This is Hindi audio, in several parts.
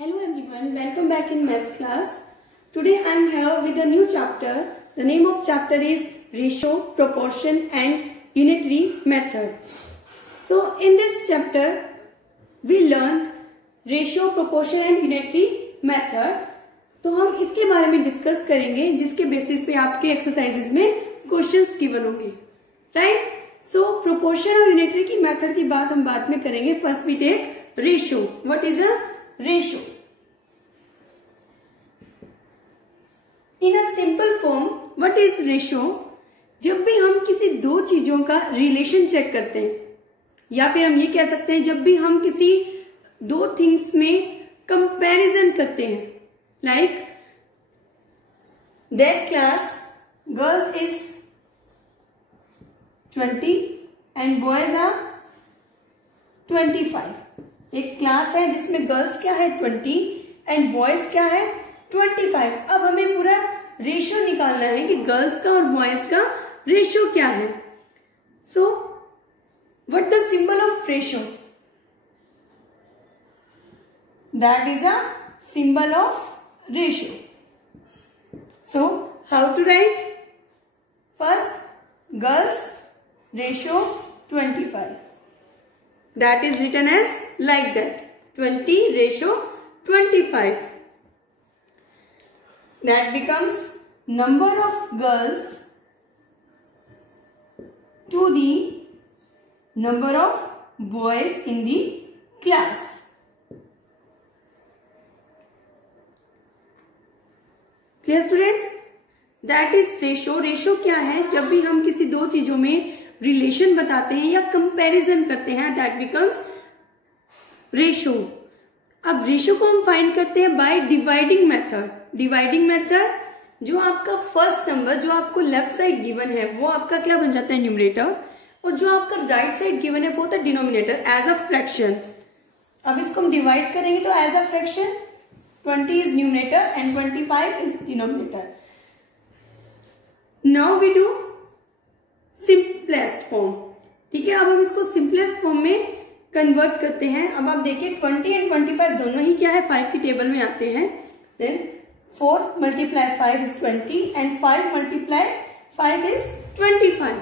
Hello everyone, welcome back in maths class. Today I am here with a new chapter. The name of chapter is Ratio, Proportion and Unitary Method. So in this chapter we learned Ratio, Proportion and Unitary Method. तो हम इसके बारे में डिस्कस करेंगे जिसके बेसिस पे आपके एक्सरसाइजेस में क्वेश्चंस गिवन होंगे, राइट? सो प्रोपोर्शन और यूनिटरी की मेथड की बात हम बाद में करेंगे. First we take ratio. What is a ratio? In a simple form what is ratio? जब भी हम किसी दो चीजों का रिलेशन चेक करते हैं, या फिर हम ये कह सकते हैं जब भी हम किसी दो थिंग्स में कंपैरिजन करते हैं, like that class girls is 20 and boys are 25. एक क्लास है जिसमें गर्ल्स क्या है 20 एंड बॉयज क्या है 25. अब हमें पूरा रेशियो निकालना है कि गर्ल्स का और बॉयज का रेशियो क्या है. So what the symbol of ratio? That is a symbol of ratio. So how to write? First, girls ratio 25. That is written as like that, 20 ratio 25. That becomes number of girls to the number of boys in the class. Clear students? That is ratio. Ratio क्या है? जब भी हम किसी दो चीजों में रिलेशन बताते हैं या कंपैरिजन करते हैं, दैट बिकम्स रेशियो. अब रेशियो को हम फाइंड करते हैं by dividing method. Dividing method, जो आपका फर्स्ट नंबर जो आपको लेफ्ट साइड गिवन है वो आपका क्या बन जाता है? न्यूमरेटर. और जो आपका राइट साइड गिवन है वो होता है डिनोमिनेटर एज अ फ्रैक्शन. अब इसको हम डिवाइड करेंगे तो as a fraction 20 is numerator and 25 is denominator. Now we do simplest form. ठीक है, अब हम इसको simplest form में कन्वर्ट करते हैं. अब आप देखिए 20 and 25 दोनों ही क्या है 5 की टेबल में आते हैं. Then 4 multiply 5 is 20 and 5 multiply 5 is 25.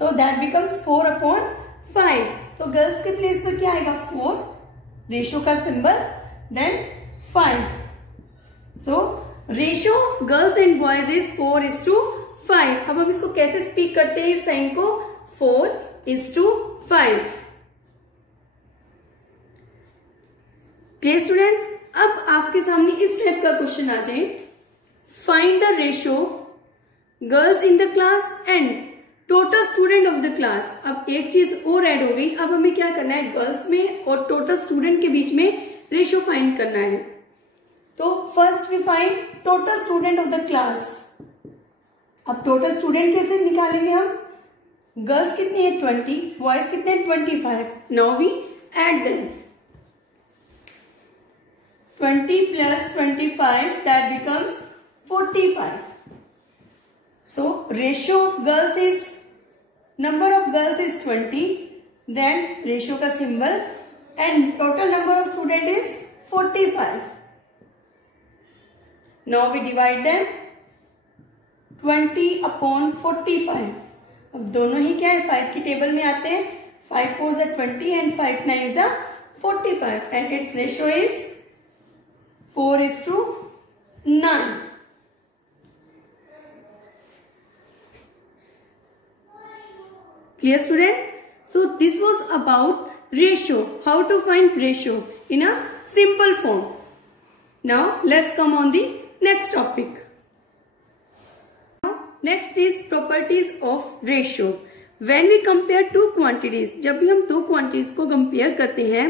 So that becomes 4 upon 5. तो गर्ल्स के प्लेस पर क्या आएगा? 4, रेशियो का symbol, then 5. So ratio of girls and boys is 4:5. अब हम इसको कैसे स्पीक करते हैं इस साइन को? 4:5. Clear students? अब आपके सामने इस टाइप का क्वेश्चन आ जाए, find the ratio girls in the class and total student of the class. अब एक चीज और ऐड हो गई. अब हमें क्या करना है? गर्ल्स में और टोटल स्टूडेंट के बीच में रेशियो फाइंड करना है. तो first we find total student of the class. अब टोटल स्टूडेंट कैसे निकालेंगे हम? गर्ल्स कितनी है 20, बॉयज कितने हैं 25. Now we add them. 20 plus 25 that becomes 45. So ratio of girls is, number of girls is 20, then ratio का symbol and total number of student is 45. Now we divide them 20 upon 45. अब दोनों ही क्या है 5 की टेबल में आते हैं. 5 4s are 20 and 5 9s are 45 and its ratio is 4:9. Clear student? So this was about ratio. How to find ratio in a simple form. Now let's come on the next topic. Next is properties of ratio. When we compare two quantities, जब भी हम दो quantities को compare करते हैं,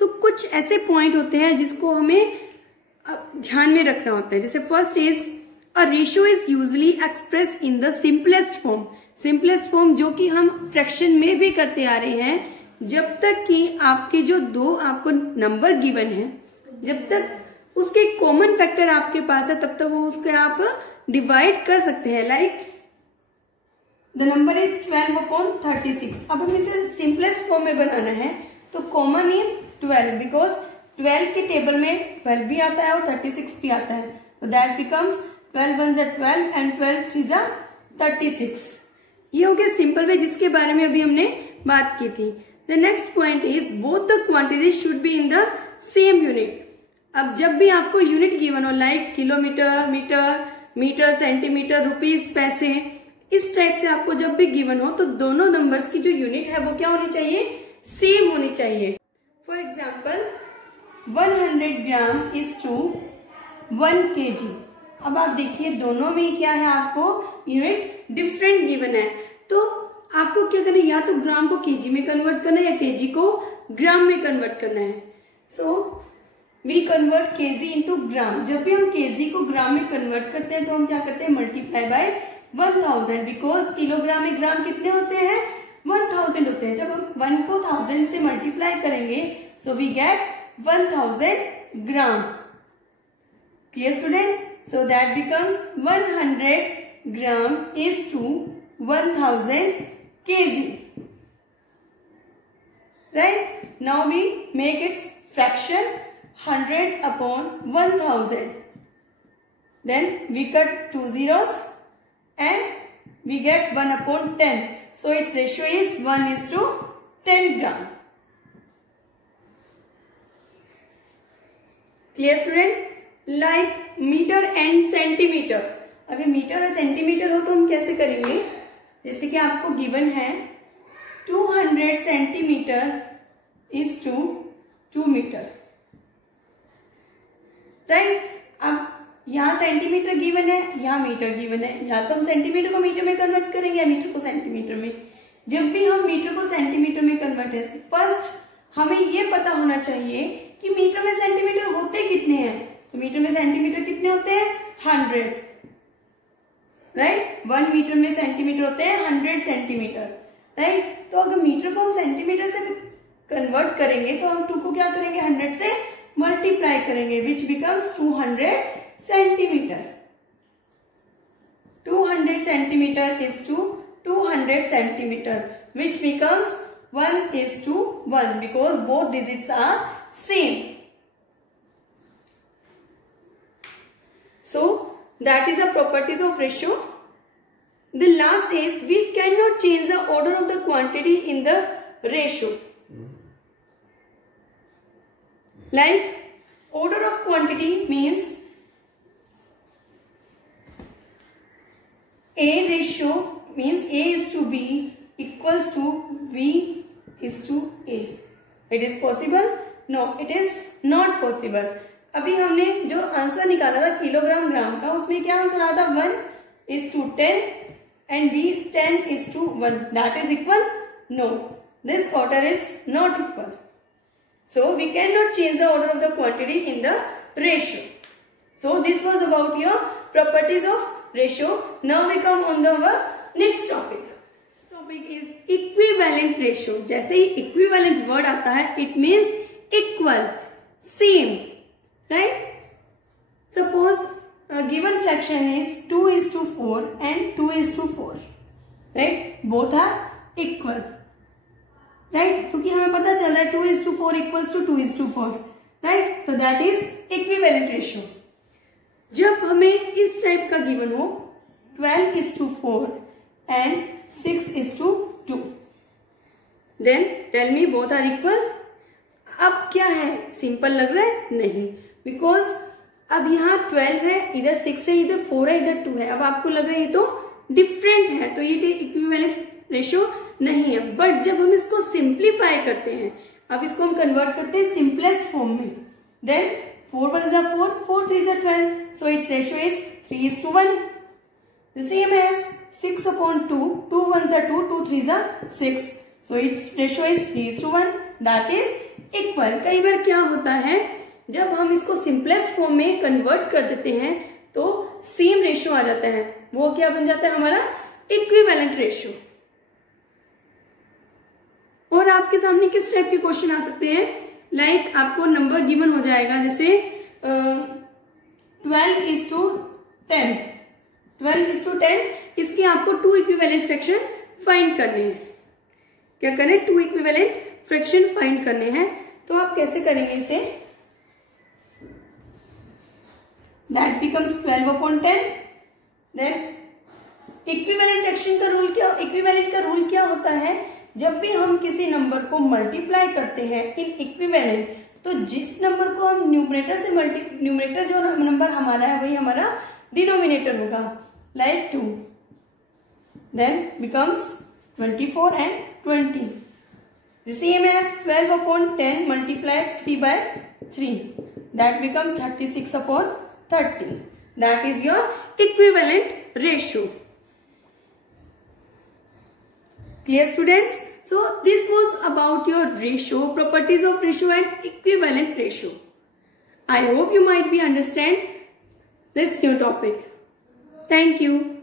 so कुछ ऐसे point होते हैं जिसको हमें ध्यान में रखना होता है. जैसे first is a ratio is usually expressed in the simplest form. Simplest form जो कि हम fraction में भी करते आ रहे हैं. जब तक कि आपके जो दो आपको नंबर गिवन है, जब तक उसके कॉमन फैक्टर आपके पास है, तब तक वो उसके आप डिवाइड कर सकते हैं. Like the number is 12 upon 36. अब हमें इसे सिंपलेस्ट फॉर्म में बनाना है तो कॉमन इज 12 बिकॉज 12 के टेबल में 12 भी आता है और 36 भी आता है, तो दैट बिकम्स 12 1 12 एंड 12 3 36। ये हो गया सिंपल वे जिसके बारे में अभी हमने बात की थी। The next point is both the quantities should be in the same unit. अब जब भी आपको यूनिट गिवन हो like kilometre, metre, centimetre, rupees, पैसे, इस टाइप से आपको जब भी गिवन हो तो दोनों नंबर्स की जो यूनिट है वो क्या होनी चाहिए, सेम होनी चाहिए। For example 100 gram is to 1 kg। अब आप देखिए दोनों में क्या है, आपको यूनिट डिफरेंट गिवन है, तो आपको क्या करना है, या तो ग्राम को केजी में कन्वर्ट करना है या केजी को ग्राम में कन्वर्ट करना है। So we convert kg into gram. जब भी हम केजी को ग्राम में कन्वर्ट करते हैं तो हम क्या करते हैं, मल्टीप्लाई बाय 1000, बिकॉज किलोग्राम में ग्राम कितने होते हैं, 1000 होते हैं। जब हम 1 को 1000 से मल्टीप्लाई करेंगे so we get 1000 gram. Clear student? So that becomes 100 gram is to 1000 kg, right? Now we make its fraction 100 upon 1000. Then we cut 2 zeros and we get 1 upon 10. So its ratio is 1 is to 10 gram. Clear student? Like meter and centimeter. अगर मीटर और सेंटीमीटर हो तो हम कैसे करेंगे, जैसे कि आपको गिवन है 200 centimetre is to 2 metre, right? अब यहाँ सेंटीमीटर गिवन है, यहाँ मीटर गिवन है, या तो हम सेंटीमीटर को मीटर में कन्वर्ट करेंगे या मीटर को सेंटीमीटर में। जब भी हम मीटर को सेंटीमीटर में कन्वर्ट करें, फर्स्ट हमें ये पता होना चाहिए कि मीटर में सेंटीमीटर होते कितने हैं। तो मीटर में सेंटीमीटर कितने होते हैं, 100, राइट? 1 मीटर में सेंटीमीटर होते हैं 100 सेंटीमीटर, राइट? तो अगर मीटर को हम सेंटीमीटर से कन्वर्ट करेंगे तो हम 2 को क्या करेंगे, 100 से मल्टीप्लाई करेंगे, which becomes 200 centimetre. 200 centimetre is to 200 centimetre, which becomes 1 is to 1 because both digits are same. So that is the properties of ratio. The last is we cannot change the order of the quantity in the ratio. Like order of quantity means A ratio means A is to B equals to B is to A. It is possible? No, it is not possible. अभी हमने जो आंसर निकाला था किलोग्राम ग्राम का, उसमें क्या आंसर आया था, 1 is to 10 and B is 10 is to 1. That is equal? No, this order is not equal. So we cannot change the order of the quantity in the ratio. So this was about your properties of ratio. Now we come on the next topic. Topic is equivalent ratio. जैसे ही equivalent word आता है, it means equal, same, right? Suppose a given fraction is 2 is to 4 and 2 is to 4, right? Both are equal, right? क्योंकि हमें पता चल रहा है 2 is to 4 equals to 2 is to 4, right? तो that is equivalent ratio. जब हमें इस टाइप का गिवन हो 12 is to 4 and 6 is to 2, then tell me both are equal. अब क्या है, सिंपल लग रहा है? नहीं, बिकॉज अब यहाँ 12 है, इधर 6 है, इधर 4 है, इधर 2 है। अब आपको लग रहा है ये तो डिफरेंट है, तो ये इक्विवेलेंट रेशियो नहीं है। बट जब हम इसको सिंप्लीफाई करते हैं, अब इसको हम कन्वर्ट करते हैं सिंपलेस्ट फॉर्म में, देन 4 1 जा 4, 4 3 जा 12, so it's ratio is 3 is to 1. The same as 6 upon 2, 2 1 जा 2, 2 3 जा 6, so its ratio is 3 is to 1. That is equal. कई बार क्या होता है, जब हम इसको सिंपलेस्ट फॉर्म में कन्वर्ट कर देते हैं तो सेम रेशियो आ जाता है, वो क्या बन जाता है हमारा इक्विवेलेंट रेशियो। और आपके सामने किस टाइप के क्वेश्चन आ सकते हैं, लाइक आपको नंबर गिवन हो जाएगा, जैसे 12 is to 10, 12 is to 10, इसके आपको 2 इक्विवेलेंट फ्रैक्शन फाइंड करने हैं। क्या करें, 2 इक्विवेलेंट फ्रैक्शन फाइंड करने हैं। तो आप कैसे करेंगे इसे, that becomes 12/10. Then equivalent fraction का रूल क्या, इक्विवेलेंट का रूल क्या होता है, जब भी हम किसी नंबर को मल्टीप्लाई करते हैं इन इक्विवेलेंट, तो जिस नंबर को हम न्यूमरेटर से न्यूमरेटर जो नंबर हमारा है वही हमारा डिनोमिनेटर होगा, like 2, then becomes 24 and 20. The same as 12/10 multiply 3/3, that becomes 36/30. That is your equivalent ratio. Clear students? So this was about your ratio, properties of ratio and equivalent ratio. I hope you might be understand this new topic. Thank you.